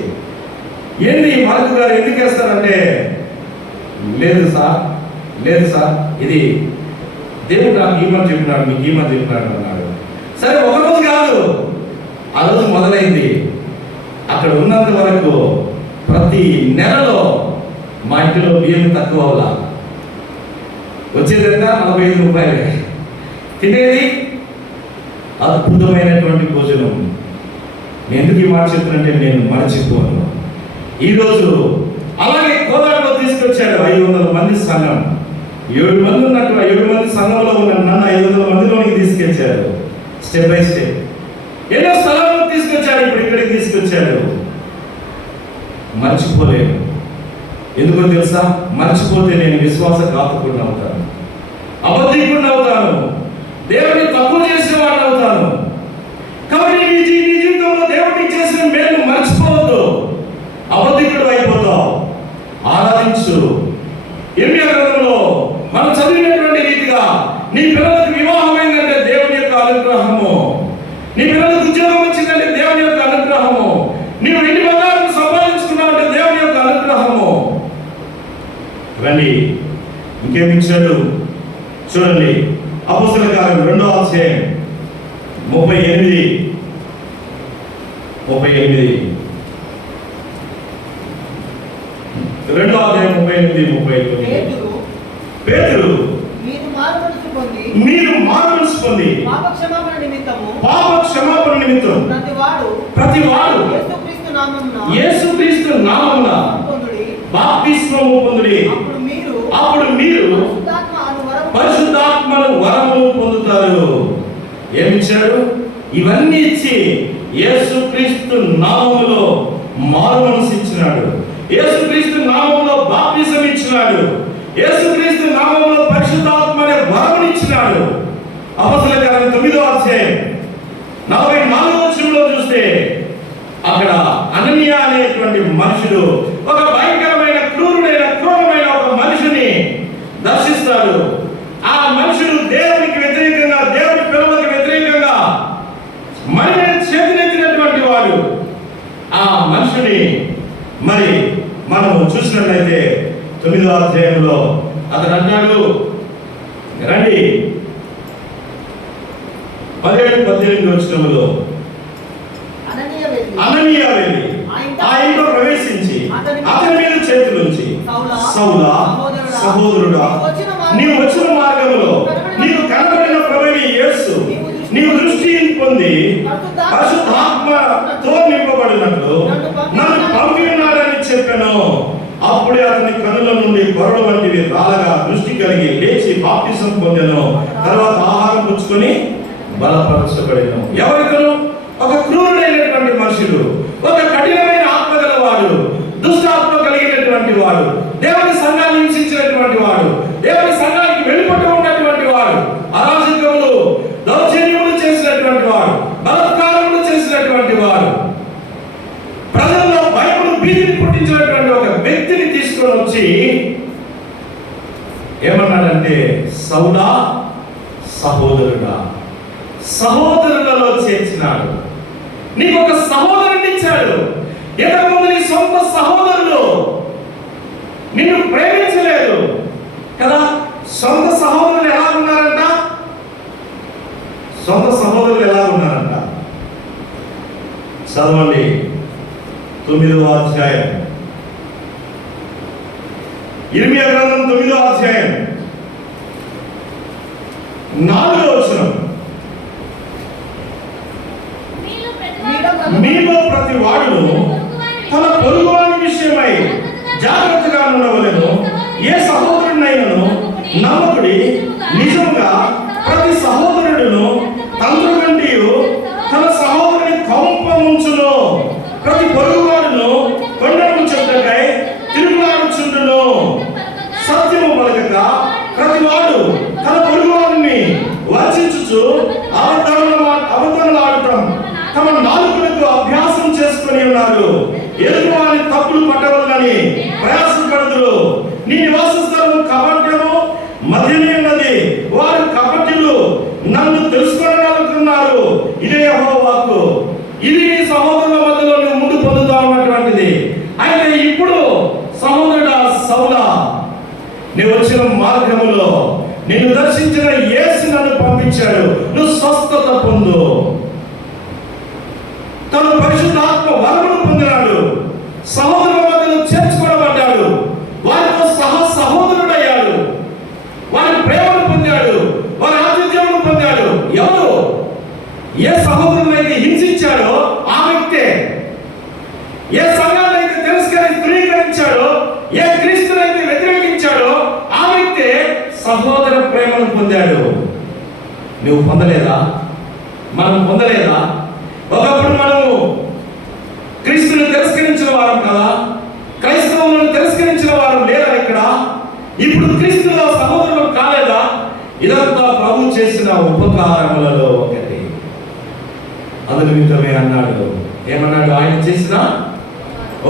ఏంటి మార్కు గారు ఎందుకు వేస్తారంటే, లేదు సార్ ఇది దేవుడు నాకు ఈమని చెప్పినాడు, మీకు ఈమని చెప్పినాడు అన్నాడు. సరే, ఒకరోజు కాదు, ఆ రోజు మొదలైంది. అక్కడ ఉన్నంత వరకు ప్రతి నెలలో మా ఇంటిలో బియ్యం తక్కువ అవ్వాల. వచ్చేదంతా 45 రూపాయలే. తినేది అద్భుతమైనటువంటి భోజనం. నేను ఎందుకు ఈ మాట చెప్తున్నంటే, నేను మరచిపోను. ఈరోజు అలాగే కోదాడలో తీసుకొచ్చాడు 500 మంది సంఘం. 7 మంది ఉన్నట్టు 7 మంది సంఘంలో ఉన్న నన్ను 500 మందిలోనికి తీసుకొచ్చారు. స్టెప్ బై స్టెప్ ఎన్నో స్థలాలకు తీసుకొచ్చాడు. ఇప్పుడు ఇక్కడికి తీసుకొచ్చాడు. మర్చిపోలేను. ఎందుకో తెలుసా? మర్చిపోతే నేను విశ్వాసఘాతకుడిని అవుతాను, అబద్ధికుడిని అవుతాను, దేవుడిని తక్కువ చేసేవాడిని అవుతాను. కాబట్టి నీ జీవితంలో దేవుడికి చేసిన మేలు మర్చిపోవద్దు. అబద్ధికుడు అయిపోతావు. ఆరాధించు. ఇర్మియా గ్రంథంలో మనం చదివినటువంటి రీతిగా నీ పిల్లలకు వివాహమైందంటే దేవుని యొక్క అనుగ్రహము, నీ పిల్లలకు ఉద్యోగం వచ్చిందంటే దేవుని యొక్క అనుగ్రహము, నీవు వెండి బంగారం సంపాదించుకున్నావంటే దేవుని యొక్క అనుగ్రహము. రండి, ఇంకేమిచ్చాడు చూడండి. అపోస్తలుల కార్యం 2వ అధ్యాయం 38 2వ అధ్యాయం 38-39. పేతురు, మీరు మారుమనసు పొంది పాప క్షమాపణ నిమిత్తం ప్రతివాడు యేసుక్రీస్తు నామమున బాప్తిస్మము పొందుడి. అప్పుడు మీరు పరిశుద్ధాత్మను వరములు పొందుతారు. ఏమిచ్చాడు? ఇవన్నీ ఇచ్చి యేసుక్రీస్తు నామములో మారుమనసు ఇచ్చినాడు. యేసుక్రీస్తు నామములో బాప్తిసం ఇచ్చినాడు. యేసుక్రీస్తు నామములో పరిశుద్ధాత్మ అనే వరమును ఇచ్చినాడు. అపోస్తలుల కార్యం 9వ అధ్యాయం 44వ వచనంలో చూస్తే అక్కడ అననీయ అనేటువంటి మనుషుడు ఒక భయంకరమైన క్రూరమైన ఒక మనిషిని దర్శిస్తాడు. ఆ మనుషుడు దేవునికి వ్యతిరేకంగా, దేవుని పిల్లలకు వ్యతిరేకంగా మరి చేతులెత్తినటువంటి వాడు. ఆ మనుషుని మరి మనం చూసినట్లయితే 9వ అధ్యాయంలో అతడు అంటాడు, రండి 17-18 వచనములో అననీయ వెళ్ళి ఆ ఇంట్లో ప్రవేశించి అతని మీద చేతులుంచి, సౌలా సహోదరుడా, నీవు వచ్చిన మార్గములో నీకు కనబడిన ప్రభువైన యేసు నీవు దృష్టి పొంది పరిశుద్ధాత్మతో నింపబడినట్లు నన్ను పంపినాడని చెప్పాను. అప్పుడే అతని కనుల నుండి పొరల వంటివి రాలగా దృష్టి కలిగి లేచి బాప్తిసం పొందెను. తర్వాత ఆహారం పుచ్చుకొని బలపరచబడెను. ఎవరికను? ఒక క్రూరుడైనటువంటి మనుషుడు, ఒక కఠినమైన ఆత్మ గలవాడు, దుష్టాత్మ కలిగినటువంటి వాడు, దేవుని సంఘాన్ని హింసించినటువంటి వాడు, దేవుని సంఘానికి వెలుపట్టు ఉన్నటువంటి వాడు, అరాజకములు దౌర్జన్యములు చేసినటువంటి వాడు, బలాత్కారములు చేసినటువంటి వాడు, ప్రజల్లో భయమును భీతిని పుట్టించినటువంటి ఒక వ్యక్తిని తీసుకొని వచ్చి ఏమన్నాడంటే, సౌలా సహోదరుడా, సహోదరులలో చేర్చినాడు. నీకు ఒక సహోదరుని ఇచ్చాడు. ఇంతకుముందు నీ సొంత సహోదరులు నిన్ను ప్రేమించలేదు కదా. సొంత సహోదరులు ఎలా ఉన్నారంట? చదవండి 9వ అధ్యాయం, ఇర్మియా గ్రంథం 9వ అధ్యాయం 4వ వచనం. మీలో ప్రతి వాడును తన పొరుగువాని విషయమై జాగ్రత్తగా ఉండవలెను. ఏ సహోదరునైనను నమ్మకుడి. నిజంగా ప్రతి సహోదరుడును తంత్రగంటియు తన సహోదరుని కొంపముంచును. ప్రతి పొరుగువాడును కొండను చెట్టుకై తిరుగులాడుచుండును. సత్యము పలకక ప్రతివాడు తన పొరుగువాడిని వంచుచు అబద్ధములాడటం తమ నాలుకలకు అభ్యాసం చేసుకుని ఉన్నారు. ఎదుటివారి తప్పులు పట్టవలని ప్రయాసపడుదురు. నీ నివాస స్థలము కపటము మధ్యనే ఉన్నది. వారు కపటులు, నన్ను తెలుసుకోవాలనుకున్నారు. ఇదే యెహోవా వాక్కు. ఇది నీ సహోదరుల మధ్యలో నువ్వు ముందు పొందుతా ఉన్నటువంటిది. అయితే ఇప్పుడు సహోదరుడా సౌలా, నీవు వచ్చిన మార్గములో నిన్ను దర్శించిన యేసు నన్ను పంపించాడు. నువ్వు స్వస్థత పొందు. తను పరిశుద్ధాత్మ వరమును పొందినాడు. సహోదరుల మధ్యలో చేర్చుకోబడ్డాడు. వారితో సహోదరుడయ్యాడు. వారి ప్రేమను పొందాడు. వారి ఆతిథ్యమును పొందాడు. ఎవరు? ఏ సహోదరులైతే హింసించాడో ఆ వ్యక్తే. ఏ సంఘాలైతే తిరస్కరించి ధృవీకరించాడో, ఏ క్రీస్తునైతే వ్యతిరేకించాడో ఆ వ్యక్తే సహోదర ప్రేమను పొందాడు. నువ్వు పొందలేదా? మనం పొందలేదా? ఒకప్పుడు మనము క్రీస్తుని తిరస్కరించిన వారం కదా, క్రైస్తవులను తిరస్కరించిన వారం లేదా ఇక్కడ? ఇప్పుడు క్రీస్తులో సహోదరులు కాలేదా? ఇదంతా ప్రభు చేసిన ఉపకారములలో ఒకటి. అందు నిమిత్తమే అన్నాడు, ఏమన్నాడు? ఆయన చేసిన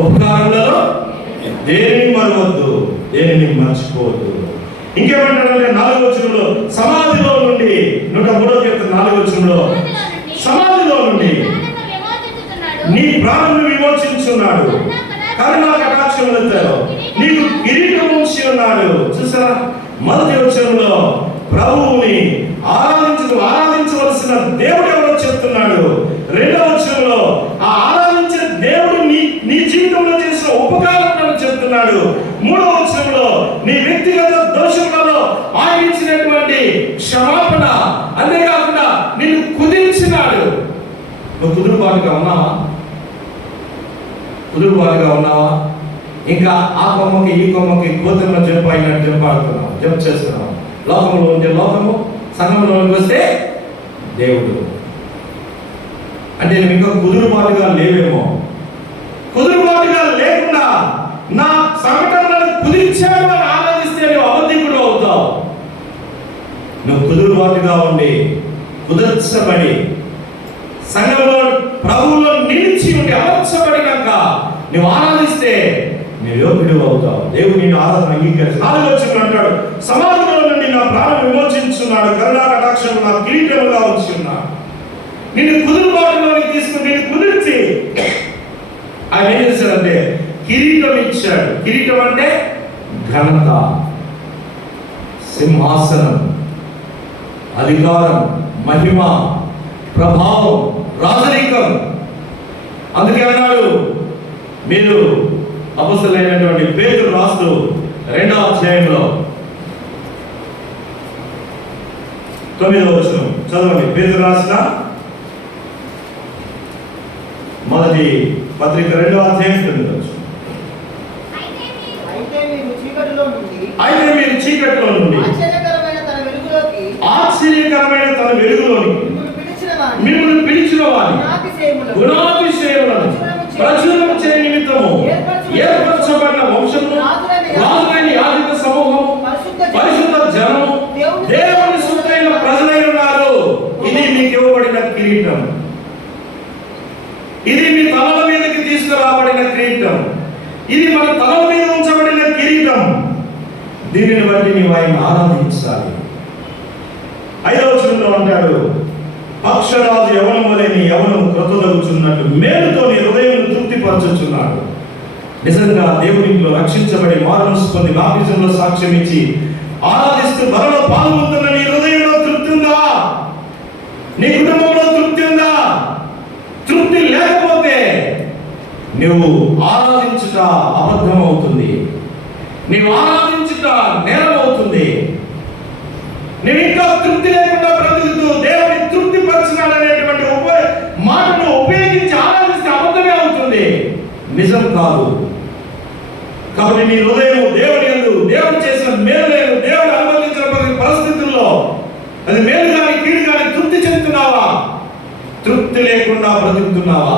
ఉపకారములలో దేనిని మరవద్దు, దేనిని మర్చిపోవద్దు. ఇంకేమంటాడంటే 4వ వచనంలో, సమాధిలో నుండి 103వ కీర్తన 4వ వచనంలో, సమాధిలో నుండి నీ ప్రాణులను విమోచించున్నాడు, కరుణా కటాక్షములతో నీకు కిరీటం ఉంచి ఉన్నాడు. చూసారా? మొదటి వచనంలో ప్రభువుని ఆరాధించవలసిన దేవుడు ఎవరో చెప్తున్నాడు. 2వ వచనంలో ఆ ఆరాధించిన దేవుడు నీ జీవితంలో చేసిన ఉపకారాలను చెప్తున్నాడు. 3వ వచనంలో నీ వ్యక్తిగత దోషములలో ఆయన ఇచ్చినటువంటి క్షమాపణ, అంతేకాకుండా నిన్ను కుదించినాడు. నువ్వు కుదురుబాటుగా ఉన్నావా? కుదురుబాటుగా ఉన్నావా? ఇంకా ఆ కొమ్మకి ఈ కొమ్మకి కోతున్న జంప్ అయినట్టు జంప్ ఆడుతున్నావు, జంప్ చేస్తున్నావు. లోకంలో ఉంటే లోకము, సంఘంలోకి వస్తే దేవుడు. అంటే నువ్వు ఇంకా కుదురుబాటుగా లేవేమో. కుదురుబాటుగా లేకుండా నా సంఘటనలను కుదిర్చాడు అని ఆరాధిస్తే నువ్వు అబద్ధికుడు అవుతావు. నువ్వు కుదురుబాటుగా ఉండి కుదర్చబడి సంఘంలో ప్రభువులో నిలిచి ఉండి అమర్చబడినాక నువ్వు ఆరాధిస్తే నువ్వు యోగ్యుడు అవుతావు. దేవుడు నిన్ను ఆరాధన అంగీకరిస్తాడు. 4వ వచనం అంటాడు, సమాధిలో నుండి నా ప్రాణం విమోచించున్నాడు, కరుణా కటాక్షం నా కిరీటముగా ఉంచి ఉన్నాడు. నిన్ను కుదురుబాటులోకి తీసుకుని నిన్ను కుదిర్చి ఆయన ఏం చేశాడంటే కిరీటం ఇచ్చాడు. కిరీటం అంటే ఘనత, సింహాసనం, అధికారం, మహిమ, ప్రభావం, రాజరికం. అందుకే అన్నాడు, మీరు అపొస్తలుడైనటువంటి పేతురు రాస్తూ 2వ అధ్యాయంలో 9వ వచనం చదవండి. పేతురు రాసిన మొదటి పత్రిక 2వ అధ్యాయం 9వ వచనం. అయితే మీరు చీకటిలో నుండి ఆశ్చర్యకరమైన తన వెలుగులోనికి మిమ్మల్ని పిలిచిన వారి గుణాతిశయములను ప్రచురణ చేయ నిమిత్తము ఏర్పరచబడిన వంశము, రాజులైన యాజక సమూహము, పరిశుద్ధ జనము, దేవుని సొత్తైన ప్రజలై ఉన్నారు. ఇది మీకు ఇవ్వబడిన కిరీటం. ఇది మీ తలల మీదకి తీసుకురాబడిన కిరీటం. ఇది మన తలల మీద ఉంచబడిన కిరీటం. దీనిని బట్టి నీవు ఆయన ఆరాధించాలి. 5వ వచనంలో అంటాడు, పక్షరాజు యవనం వలె నీ యవనం క్రొత్తదగుచున్నట్టు మేలుతో నీ హృదయం తృప్తిపరచుచున్నాడు. నిజంగా దేవునిలో రక్షించబడి మారుమనసు పొంది బాప్తిజంలో సాక్ష్యం ఇచ్చి ఆరాధిస్తూ బలలో పాల్గొంటున్న నీ హృదయంలో తృప్తి ఉందా? నీ కుటుంబంలో తృప్తి ఉందా? తృప్తి లేకపోతే నువ్వు ఆరాధించుట అబద్ధం అవుతుంది, నీవు ఆరాధించుట నేరం అవుతుంది. నువ్వు ఇంకా తృప్తి లేకుండా బ్రతుకుతూ దేవుని తృప్తి పరచున్నాడనేటువంటి మాటను ఉపయోగించి ఆరాధిస్తే అబద్ధమే అవుతుంది, నిజం కాదు. కాబట్టి నీ హృదయం దేవుని యందు, దేవుడు చేసిన మేలు, దేవుడు అనుమతించిన పరిస్థితుల్లో అది మేలు కానీ కీడు కానీ తృప్తి చెందుతున్నావా? తృప్తి లేకుండా బ్రతుకుతున్నావా?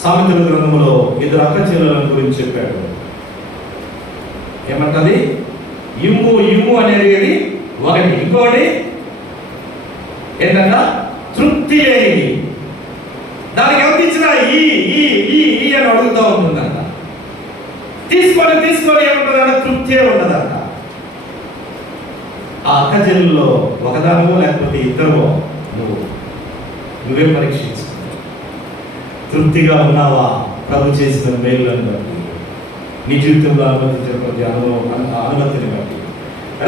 సామెతల గ్రంథంలో 2 అక్క చెల్లెల గురించి చెప్పాడు. ఏమంటది? ఇమ్ము ఇమ్ము అనేది ఒకటి, ఇంకోటి ఏంటంట? తృప్తి లేనిది. దానికి ఎంత ఇచ్చినా ఈ ఈ ఈ ఈ అని అడుగుతూ ఉంటుందంట. తీసుకొని ఏముంటుందంట? తృప్తి ఉండదంట. ఆ అక్క చెల్లెల్లో ఒకదానివో లేకపోతే ఇద్దరు నువ్వే పరీక్షించు. తృప్తిగా ఉన్నావా ప్రభు చేసిన మేలులను బట్టి, నీ జీవితంలో అనుమతించిన ప్రతి అనుమతిని బట్టి?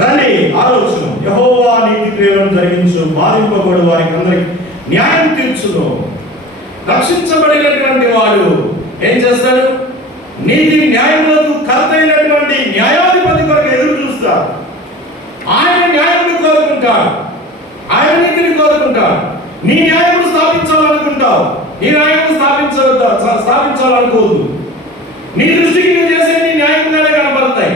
రండి, ఆలోచన. యెహోవా నీతి క్రియలను జరిగించు, బాధింపబడు వారికి అందరికి న్యాయం తీర్చును. రక్షించబడినటువంటి వాడు ఏం చేస్తాడు? నీతి న్యాయములకు కర్త అయినటువంటి న్యాయాధిపతి కొరకు ఎదురు చూస్తాడు. ఆయన న్యాయాన్ని కోరుకుంటాడు, ఆయన నీతిని కోరుకుంటాడు. నీ న్యాయమును స్థాపించాలనుకుంటావు, నీ న్యాయమును స్థాపించాలనుకోవద్దు. నీ దృష్టికి నువ్వు చేసే నీ న్యాయంగానే కనబడతాయి.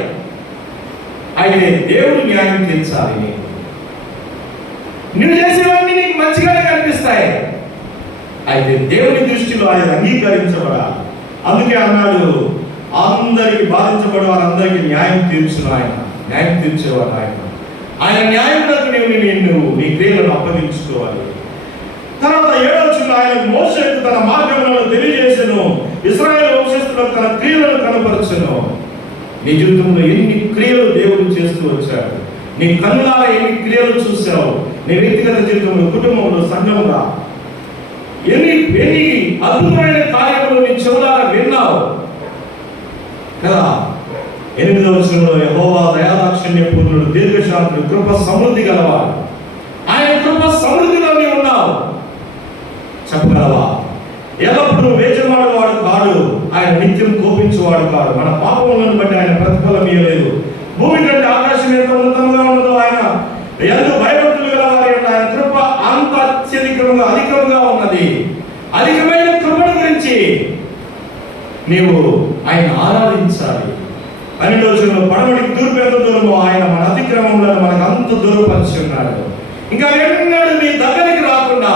అయితే దేవుడు న్యాయం తీర్చాలి. నువ్వు చేసేవన్నీ నీకు మంచిగానే కనిపిస్తాయి, అయితే దేవుని దృష్టిలో ఆయన అంగీకరించబడాలి. అందుకే అన్నాడు, అందరికి బాధించబడే వారందరికీ న్యాయం తీర్చును ఆయన, న్యాయం తీర్చేవాడు ఆయన. ఆయన న్యాయములకు నువ్వు నీ క్రియలను అప్పగించుకోవాలి. తర్వాత 7వ వచనంలో ఆయన మోషేకు తన మార్గములను తెలియజేసెను, ఇశ్రాయేలు వంశస్థులకు తన క్రియలను కనపరచెను. నీ జీవితంలో ఎన్ని క్రియలు దేవుడు చేస్తూ వచ్చాడు, నీ కన్నులారా ఎన్ని క్రియలు చూసావు, నీ వ్యక్తిగత జీవితంలో, కుటుంబంలో, సంఘంగా ఎన్ని అద్భుతమైన కార్యములు నీ చెవులారా విన్నావు కదా. 8వ వచనంలో యెహోవా దయాదాక్షిణ్య పూర్ణుడు, దీర్ఘశాంతుడు, కృప సమృద్ధి గలవాడు. ఆయన కృప సమృద్ధిలో నీవు ఉన్నావు చెప్పగలవా? ఎల్లప్పుడూ వేచమాడేవాడు కాడు, ఆయన నిత్యం కోపించేవాడు కాడు. మన పాపములను బట్టి ఆయన ప్రతిఫలం ఇవ్వలేదు. భూమి కంటే ఆకాశం ఎంత ఉన్నతంగా ఉన్నదో ఆయన ఎందు భయభక్తులు గలవారి ఆయన కృప అంత అధికంగా ఉన్నది. అధికమైన కృపను గురించి నీవు ఆయన ఆరాధించాలి. 12వ వచనంలో పడమటికి తూర్పు ఎంత దూరమో ఆయన మన అతిక్రమములను మనకు అంత దూరపరిచి ఉన్నాడు. ఇంకా ఎన్నడూ నీ దగ్గరికి రాకుండా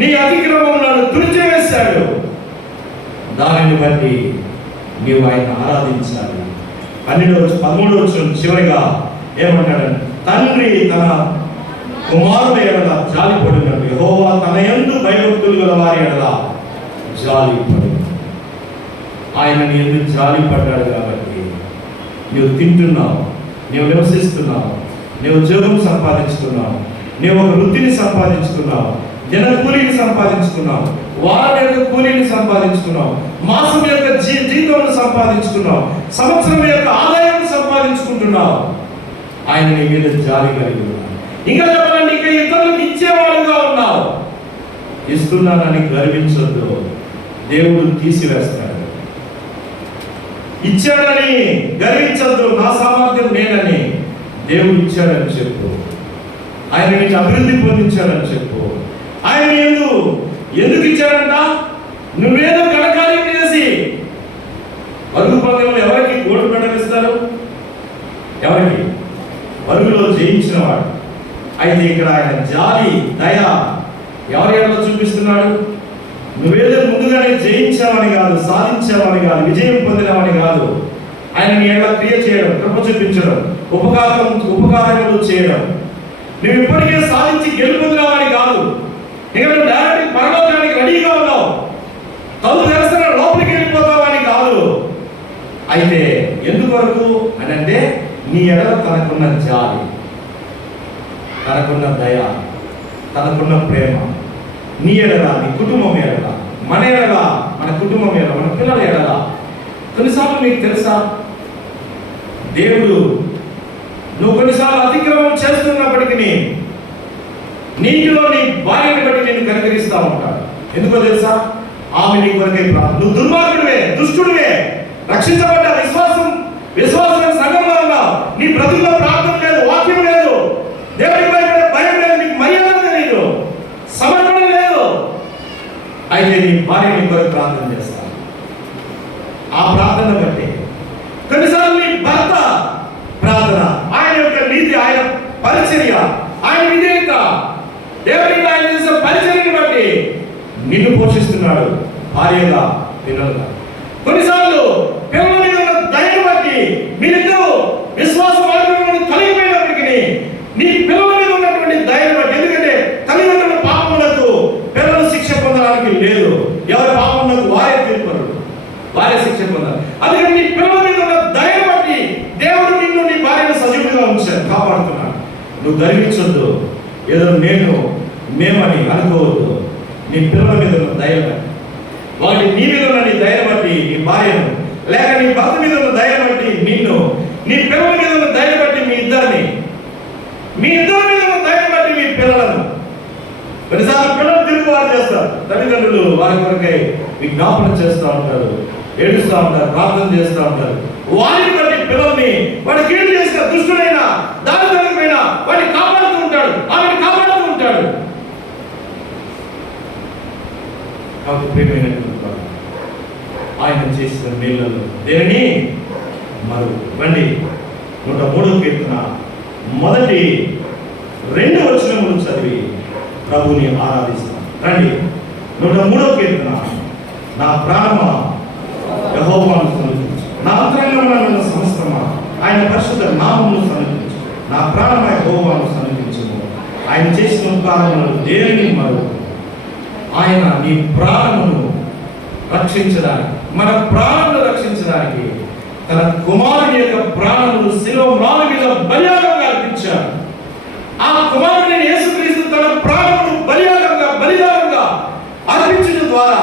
నీ అతిక్రమములను తుడిచివేశాడు. దానిని బట్టి నీవు ఆయన ఆరాధించాలి. 13వ వచనం చివరిగా ఏమన్నాడంటే, తండ్రి తన కుమారుల ఎడల జాలిపడినట్టు యెహోవా తన యందు భయభక్తులు గల వారి ఎడల జాలిపడు. ఆయన నీ యందు జాలిపడ్డాడు కాబట్టి నువ్వు తింటున్నావు, నువ్వు నివసిస్తున్నావు, నువ్వు ఉద్యోగం సంపాదించుకున్నావు, నువ్వు ఒక వృత్తిని సంపాదించుకున్నావు, దిన కూలీని సంపాదించుకున్నావు, వారం యొక్క కూలీని సంపాదించుకున్నావు, మాసం యొక్క జీతం సంపాదించుకున్నావు, సంవత్సరం యొక్క ఆదాయం సంపాదించుకుంటున్నావు. ఆయన నీ మీద జాలి కలిగి ఉన్నాడు. ఇంకా చెప్పాలంటే ఇంకా ఇతరులకు ఇచ్చేవాడుగా ఉన్నావు. ఇస్తున్నానని గర్వించొద్దు, దేవుడు తీసివేస్తాడు. ఇచ్చాడని గర్వించొద్దు, నా సామర్థ్యం నేనని. దేవుడు ఇచ్చాడని చెప్పు, ఆయన నీకు అభివృద్ధి పొందించాడని చెప్పు. ఆయన ఎందుకు ఇచ్చాడంట? నువ్వేదో ఘనకార్యం చేసి. పరుగు పందెంలో ఎవరికి గోల్డ్ మెడల్ ఇస్తారు? ఎవరికి? పరుగులో జయించిన వాడు. అయితే ఇక్కడ ఆయన జాలి, దయ ఎవరి ఎడల చూపిస్తున్నాడు? నువ్వేదో ముందుగానే జయించావని కాదు, సాధించావని కాదు, విజయం పొందినావని కాదు. ఆయన నీ ఎడల క్రియ చేయడం, కృప చూపించడం, ఉపకారములు చేయడం. నువ్వు ఇప్పటికే సాధించి గెలుపొందినావని కాదు. ఇంకా డైరెక్ట్ పరలోకానికి రెడీగా ఉన్నావు, తలుపు తెరస్తున్న లోపలికి వెళ్ళిపోతావని కాదు. అయితే ఎందుకొరకు అని అంటే, నీ ఎడల తనకున్న జాలి, తనకున్న దయ, తనకున్న ప్రేమ, నీ ఎడల, నీ కుటుంబం ఎడల, మన ఎడల, మన కుటుంబం ఎడల, మన పిల్లల ఎడల. కొన్నిసార్లు మీకు తెలుసా, దేవుడు నువ్వు కొన్నిసార్లు అతిక్రమం చేస్తున్నప్పటికీ నీటిలో నీ భార్యని బట్టి నేను కనికరిస్తా ఉంటాడు. ఎందుకో తెలుసా? ఆమె నీ కొరకై నువ్వు దుర్మార్గుడివే, దుష్టుడివే, రక్షించబడ్డ విశ్వాసం సంఘంలో ఉన్నావు, నీ బ్రతుకులో ప్రార్థన లేదు, వాక్యం లేదు, దేవుడి భయం లేదు, నీకు మర్యాద లేదు, సమర్పణ లేదు. అయితే నీ భార్య నీ కొరకు ప్రార్థన చేస్తాను. ఆ ప్రార్థన బట్టి కొన్నిసార్లు నీ భర్త ప్రార్థన, ఆయన యొక్క నీతి, ఆయన పరిచర్య, ఆయన విధేయత, దేవుడికి ఆయన చేసే పరిచర్యను బట్టి నిన్ను పోషిస్తున్నాడు భార్యగా, పిల్లలుగా. కొన్నిసార్లు పిల్లల మీద ఉన్న దయను బట్టి మీరిద్దరూ విశ్వాస మార్గంలో కలిగిపోయినప్పటికీ నీ పిల్లల మీద ఉన్నటువంటి దయను బట్టి, ఎందుకంటే తల్లిదండ్రుల పాపములకు పిల్లలు శిక్ష పొందడానికి లేదు. ఎవరి పాపములకు వారే తీర్పరు, వారే శిక్ష పొందాలి. అందుకని నీ పిల్లల మీద ఉన్న దయను బట్టి దేవుడు నిన్ను, నీ భార్యను సజీవుడిగా ఉంచాడు, కాపాడుతున్నాడు. నువ్వు గర్వించొద్దు, ఏదో మేమని అనుకోవద్దు. నీ పిల్లల మీద ఉన్న దయ బట్టి, వాటి నీ మీద ఉన్న నీ దయ బట్టి నీ భార్యను, లేక నీ భర్త మీద ఉన్న దయ బట్టి నిన్ను, నీ పిల్లల మీద ఉన్న దయ బట్టి మీ ఇద్దరిని, మీ ఇద్దరి మీద ఉన్న దయ బట్టి మీ పిల్లలను. కొన్నిసార్లు పిల్లలు తిరుగుబాటు చేస్తారు, తల్లిదండ్రులు వారి కొరకై విజ్ఞాపన చేస్తూ ఉంటారు, ఏడుస్తూ ఉంటారు, ప్రార్థన చేస్తూ ఉంటారు. వారిని బట్టి పిల్లల్ని వాడు కీడు చేసిన దుష్టుడైనా దారిద్ర్యమైనా వాడిని కాపాడుతూ ఉంటాడు, ఆమెను కాపాడుతూ ఉంటాడు. కాబట్టి ప్రియమైనటువంటి ఆయన చేసిన మేళ్ళలో దేనిని మరువండి. 103వ కీర్తన మొదటి 2 వచనములు చదివి ప్రభుని ఆరాధిస్తాం. రండి. 103వ కీర్తన. నా ప్రాణమా యెహోవాను స్తుతించు, నా అంతరంగమున సమస్తమా ఆయన పరిశుద్ధ నామమును స్తుతించు. నా ప్రాణమా యెహోవాను స్తుతించుము, ఆయన చేసిన ఉపకారములను దేనిని మరువకు. ఆయన నీ ప్రాణమును రక్షించడానికి, మన ప్రాణమును రక్షించడానికి తన కుమారుని యొక్క ప్రాణమును శిలువ మ్రాను మీద బలియాగంగా అర్పించాడు. ఆ కుమారుని యేసుక్రీస్తు తన ప్రాణమును బలియాగంగా అర్పించడం ద్వారా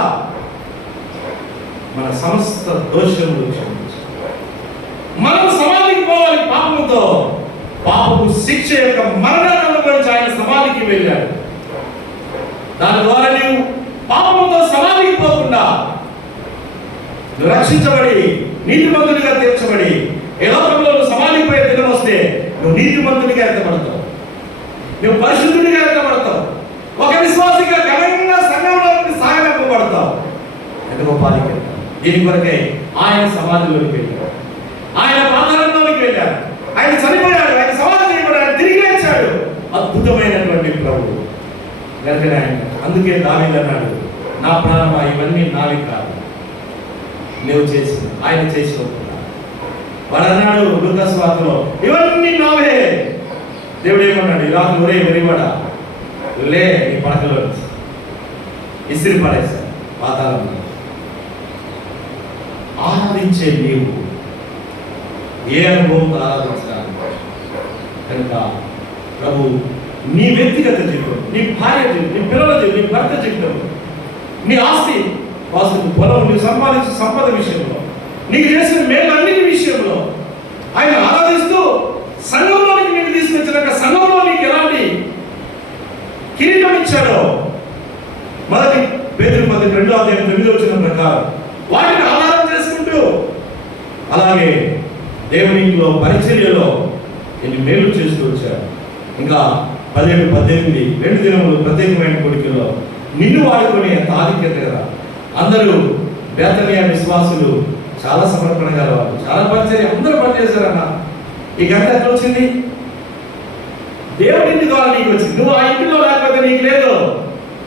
మన సమస్త దోషములు క్షమించాడు. మనం సమాధికి పోవాలి పాపముతో. పాపపు శిక్ష యొక్క మరణాన్ని అనుభవించి ఆయన సమాధికి వెళ్ళాడు. దాని ద్వారా నీవు పాపంతో సమాధికి పోకుండా నువ్వు రక్షించబడి నీతిమంతుడిగా తీర్చబడి ఏ లోకంలో నువ్వు సమాధికి పోయే దినం వస్తే నువ్వు నీతిమంతుడిగా ఎత్తబడతావు, నువ్వు పరిశుద్ధుడిగా ఎత్తబడతావు, ఒక విశ్వాసిగా ఘనంగా సంఘంలో సాగనంపబడతావు. ఎంత గొప్ప దీని కొరకే ఆయన సమాధిలోకి వెళ్ళాడు, ఆయన పాతాళంలోకి వెళ్ళాడు, ఆయన చనిపోయాడు, ఆయన సమాధి చేయబడాడు, తిరిగి లేచాడు. అద్భుతమైనటువంటి ప్రభువు. అందుకే దావీదు అన్నాడు, నా ప్రాణమా ఇవన్నీ నావి కాదు, నువ్వు చేసిన ఆయన చేసిన. వాడు అన్నాడు లూకా సువార్తలో, ఇవన్నీ నావే. దేవుడు ఏమన్నాడు, ఈ రాత్రి ఒరే వెరివాడా లే, నీ పడకలో ఇసిరి పడేశాడు పాతాళంలో. ఆరాధించే నీవు ఏ అనుభవంతో ఆరాధించడానికి కనుక ప్రభు నీ వ్యక్తిగత జీవితం, నీ భార్య జీవితం, నీ పిల్లల జీవితం, నీ భర్త జీవితం, నీ ఆస్తి వాస్తు పొలం, నీవు సంపాదించిన సంపద విషయంలో, నీకు చేసిన మేలన్నిటి విషయంలో ఆయన ఆరాధిస్తూ సంఘంలోనికి నీకు తీసుకొచ్చినాక సంఘంలో నీకు ఎలాంటి కిరీటం ఇచ్చాడో మొదటి పేతురు 2:9 ప్రకారం వాటిని ఆధారం చేసుకుంటూ అలాగే దేవుని ఇంట్లో పరిచర్యలో ఎన్ని మేలు చేస్తూ వచ్చాడు. ఇంకా 17-18 2 దినములు ప్రత్యేకమైన కోరికలో నిన్ను వాడుకొని ఎంత ఆధిక్యత కదా. అందరూ బేతనీయ విశ్వాసులు చాలా సమర్పణ గలవారు, చాలా పరిచర్య, అందరూ పనిచేశారన్న. ఈ గంట ఎట్లా వచ్చింది? దేవుడి ఇంటి ద్వారా నీకు వచ్చింది. నువ్వు ఆ ఇంటిలో లేకపోతే నీకు లేదు.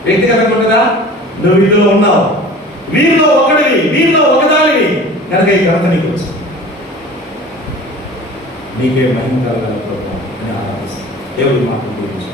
వ్యక్తిగతంగా ఉంటుందా? నువ్వు ఇందులో ఉన్నావు, వీరిలో ఒకటివి, వీరిలో ఒకదానివి కనుక ఈ ఘనత నీకు వచ్చింది. నీకే మహిమ కలగాలి అని ఆరాధిస్తాను. దేవుడి మాటలు గురించి